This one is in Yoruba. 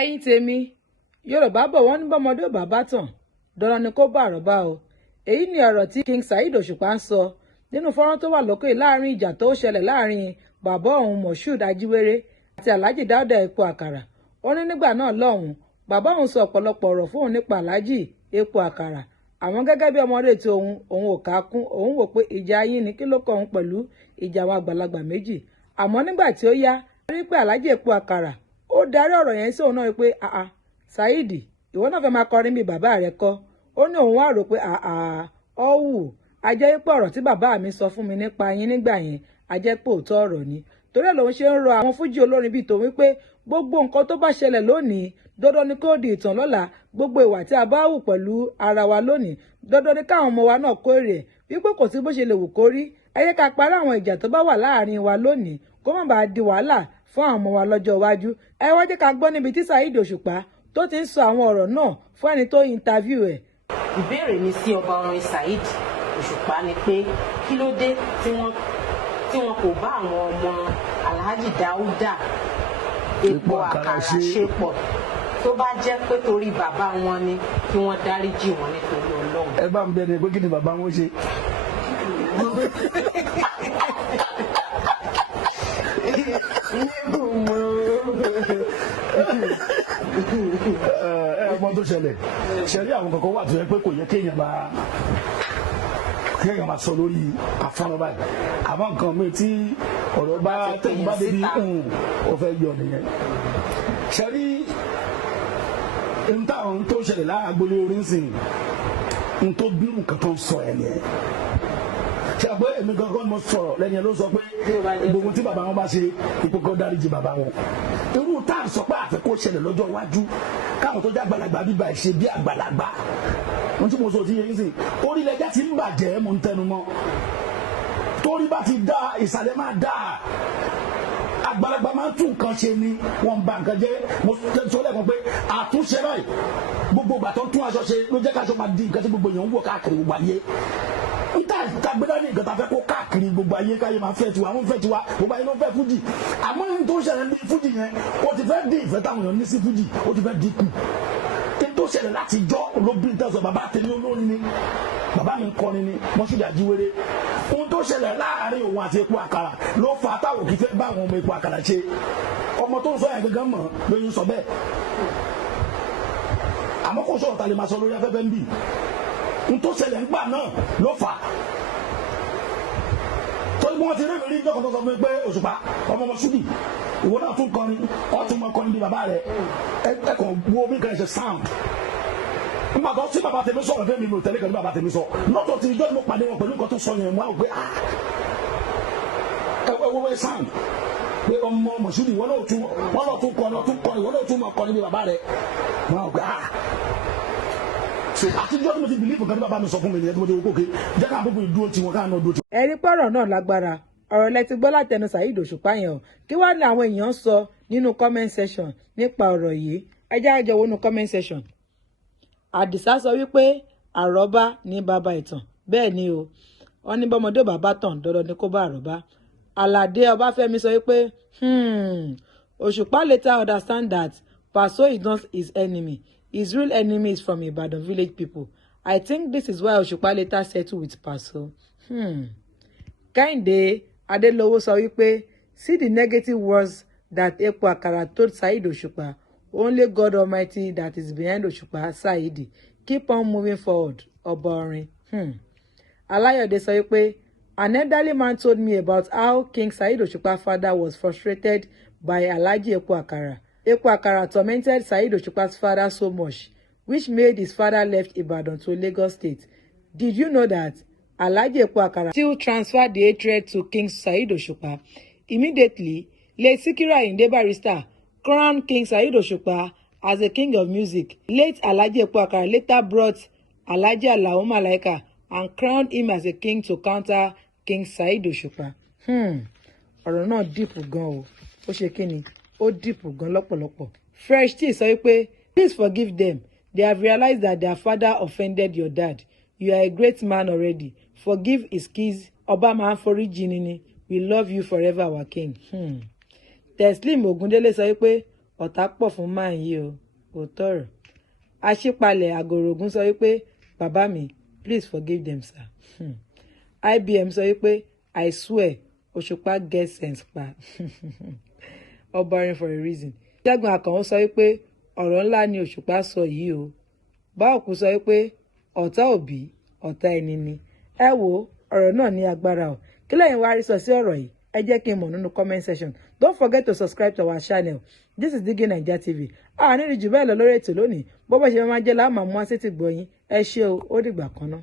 ẹ̀yin tèmi Yorùbá bọ̀ wọ́n ní bọ́mọdé ò bá tàn dandan ni kó bá àrọ́bá o. Èyí ni ọ̀rọ̀ tí King Saheed Osupa ń sọ nínú fọ́nrán tó wà lókè láàrin ìjà tó ṣẹlẹ̀ láàrin bàbá òun Moshood Ajíwéré àti Alhaji Dauda Epo Àkàrà. Ó ní nígbà náà lọ́hùn bàbá òun sọ ọ̀pọ̀lọpọ̀ ọ̀rọ̀ fún òun nípa Alhaji Epo Àkàrà. Àwọn gẹ́gẹ́ bí ọmọdé tí òun ò ká kún, òun wò pé ìjà yín ni kí ló kọ òun pẹ̀lú ìjà àwọn àgbàlagbà méjì. Àmọ́ nígbà tí ó yá rí pé Alhaji Epo Àkàrà ó darí ọ̀rọ̀ yẹn sí òun náà wípé Saheed ìwọ náà fẹ́ máa kọrin bí bàbá rẹ kọ́. Ó ní òun wá rò pé ọ̀hún ajẹ́ pé ọ̀rọ̀ tí bàbá mi sọ fún mi nípa yín nígbà yẹn ajẹ́ pé òótọ́ ọ̀rọ̀ ni. Torí ẹ̀ lòun ṣe ń rọ àwọn fújì olórin bíi tòun wípé gbogbo nǹkan tó bá ṣẹlẹ̀ lónìí dandan ni kó di ìtàn lọ́la. Gbogbo ìwà tí a bá hù pẹ̀lú ara wa lónìí dandan ni káwọn ọmọ wa náà kó èrè ẹ̀ wípé kò sí bó ṣe lè wù kó rí. Ẹ jẹ́ ká parí àwọn ìjà tó bá wà láàrin wa lónìí kó má bàa di wàhálà fún àwọn ọmọ wa lọ́jọ́ iwájú. Ẹ wá jẹ́ ká gbọ́ níbi tí Saheed Osupa tó ti ń sọ àwọn ọ̀rọ̀ náà fún ẹni tó interview ẹ̀. Ìbéèrè mi sí ọba orin Saheed Osupa ni pé kí ló dé tí wọ́n kò bá àwọn ọmọ Alhaji Dauda Epo Àkàrà ṣe pọ̀ tó bá jẹ́ pé torí bàbá wọn ni kí wọ́n dáríjì wọn nítorí Ọlọ́run. Ẹ bá ń bẹ ni pé kí ni bàbá wọn ṣe. Ọmọ tó ṣẹlẹ̀ àwọn kankan wà tó yẹ pé kò yẹ kéèyàn máa sọ lórí afọ́nrán báyìí. Àmọ́ nǹkan mi tí ọ̀rọ̀ bá débi ó fẹ́ yọ nìyẹn. Ṣẹ́rí táwọn tó ṣẹlẹ̀ láàgbólé orin sìn ń tó bí nǹkan tó ń sọ ẹ̀ nìyẹn. Ṣé àgbẹ̀ èmi gangan mo sọ̀rọ̀ lẹ́yìn ló sọ pé gbogbo tí bàbá wọn bá ṣe ipò kan dáríjì bàbá wọn. Irú tá à ń sọ pé àfẹ́ kó ṣẹlẹ̀ lọ́jọ́ iwájú káwọn tó jẹ́ àgbàlagbà bíbá ẹ̀ ṣe bí àgbàlagbà. Wọ́n tí mo sọ ti yẹ yín sìn orílẹ̀-èdè ti ń bàjẹ́ mo ń tẹnu mọ́. Torí bá ti dá ìsàlẹ̀ máa dá àgbàlagbà máa ń tún nǹkan ṣe ni wọ́n ń ba nǹkan jẹ́. Mo sọ lẹ́ẹ̀kan pé àtúnṣe báyìí gbogbo ìgbà tó ń tún aṣọ ṣe ló jẹ́ káṣọ máa di nǹkan tí gbogbo èèyàn ń wọ̀ káàkiri gbogbo ayé. Níta gbé dání nǹkan tá a fẹ́ kó káàkiri gbogbo ayé káyé máa fẹ́ tiwa, àwọn fẹ́ tiwa, gbogbo ayé ló fẹ́ fújì. Àmọ́ ní tó ń ṣẹlẹ̀ ní fújì yẹn ó ti fẹ́ dín ìfẹ́ táwọn èèyàn ní sí fújì ó ti fẹ́ dínkù. Tí tó ṣẹlẹ̀ láti jọ́ olóbìnrin tẹ̀sán bàbá tèmi olórin ni bàbá mi ń kọrin ni Moshood Ajíwéré. Ohun tó ṣẹlẹ̀ láàárín òun àti Epo Àkàrà ló fa táwọn kì í fẹ́ bá àwọn ọmọ Epo Àkàrà ṣe. Ọmọ tó ń sọ yẹn gangan mọ̀ lóyún sọ bẹ́ẹ̀. Àmọ́ kò sọ̀rọ̀ ta lè máa sọ lórí afẹ́fẹ́ ń bì. Ohun tó ṣẹlẹ̀ ńgbà náà ló fà. Torí bí wọ́n ti rí mi rí ìjọba tó sọ fún mi pé Òṣùpá ọmọ Moshood ìwọ náà tún kọrin ọtún mọ kọrin bí bàbá rẹ̀ ẹ kàn wo bí nǹkan ẹ̀ ṣe sound. Nígbà tó sí bàbá tèmi sọ̀rọ̀ fẹ́mi mi ò tẹ́lẹ̀ kan ní bàbá tèmi sọ lọ́tọ̀ tí ìjọ́ ni mo pàdé wọn pẹ̀lú nǹkan tó sọ yẹn mo á gbé ẹ wo sound pé ọmọ Moshood ìwọ náà tún kọrin ìwọ náà tún mọ kọrin bí bàbá rẹ̀ mo á gbé àtijọ́ tí mo ti bìlífù kan ní bàbá mi sọ fún mi nìyẹn tí mo ti wò kókè jẹ́ ká àbúkù ìdúró tiwọn káà náà dúró tiwọn. Ẹ̀rí pọ̀rọ̀ náà lágbára ọ̀rọ̀ lẹ ti gbọ́ látẹnu Saheed Osupa yẹn o. Kí wàá ní àwọn èèyàn sọ nínú comment section nípa ọ̀rọ̀ yìí? Ẹ jẹ́ àjọ wo nínú comment section. Àdìsá sọ wípé àrọ́bá ní bàbá ìtàn. Bẹ́ẹ̀ ni o, wọ́n ní bọ́mọdé bàbá tàn dandan ni kó bá àrọ́bá. Àlàdé Ọbáfẹ́mi sọ wípé Osupa later understand that Paso is not his enemy. His real enemy is from Ibadan village people. I think this is why Osupa later settled with Paso. Kẹ́hìndé Adélówó sọ wípé see the negative words that Epo Àkàrà told Saheed Osupa. Only God Almighty that is behind Osupa Saheed. Keep on moving forward, Ọba orin. Alayode sọ wípé an elderly man told me about how King Saheed Osupa's father was frustrated by Alhaji Epo Àkàrà. Epo Àkàrà tormented Saheed Osupa's father so much, which made his father left Ibadan to Lagos State. Did you know that Alhaji Epo Àkàrà still transferred the hatred to King Saheed Osupa? Immediately, late Sikiru Ayinde Barrister crowned King Saheed Osupa as the king of music. Late Alhaji Epo Àkàrà later brought Alhaji Alao Malaika and crowned him as a king to counter King Saheed Osupa. Ọ̀rọ̀ náà dìpù gan o. Ó ṣe kí ni? Ó dìpù gan lọ́pọ̀lọpọ̀. Fresh Tea sọ wípé please forgive them. They have realized that their father offended your dad. You are a great man already. Forgive his kids. Ọba máa ń foríjì ni. We love you forever, our king. Teslim Ogundele sọ wípé ọ̀tá pọ̀ fún máà yìí o òótọ́ ọ̀rọ̀. Aṣípalẹ̀ Àgòrògùn sọ wípé bàbá mi please forgive them sir. IBM sọ wípé I swear Òṣùpá get sense pa. Ọba orin for a reason. Ṣẹ́gun Àkànó sọ wípé ọ̀rọ̀ ńlá ni Òṣùpá sọ yìí o. Báòkú sọ wípé ọ̀tá òbí ọ̀tá ẹni ni. Ẹ wo ọ̀rọ̀ náà ní agbára o. Kí lẹ́yìn wá rí sọ sí ọ̀rọ̀ yìí? Ẹ jẹ́ kí n mọ̀ nínú comment section. Don't forget to subscribe to our channel. This is DIGINAIJA TV. Ní ìrìjù bẹ́ẹ̀ lọ lórí ètò lónìí. Bó bá ṣe máa jẹ́ láàmú àmú àṣetì gbọ̀yìn. Ẹ ṣé o, ó dìgbà kan náà.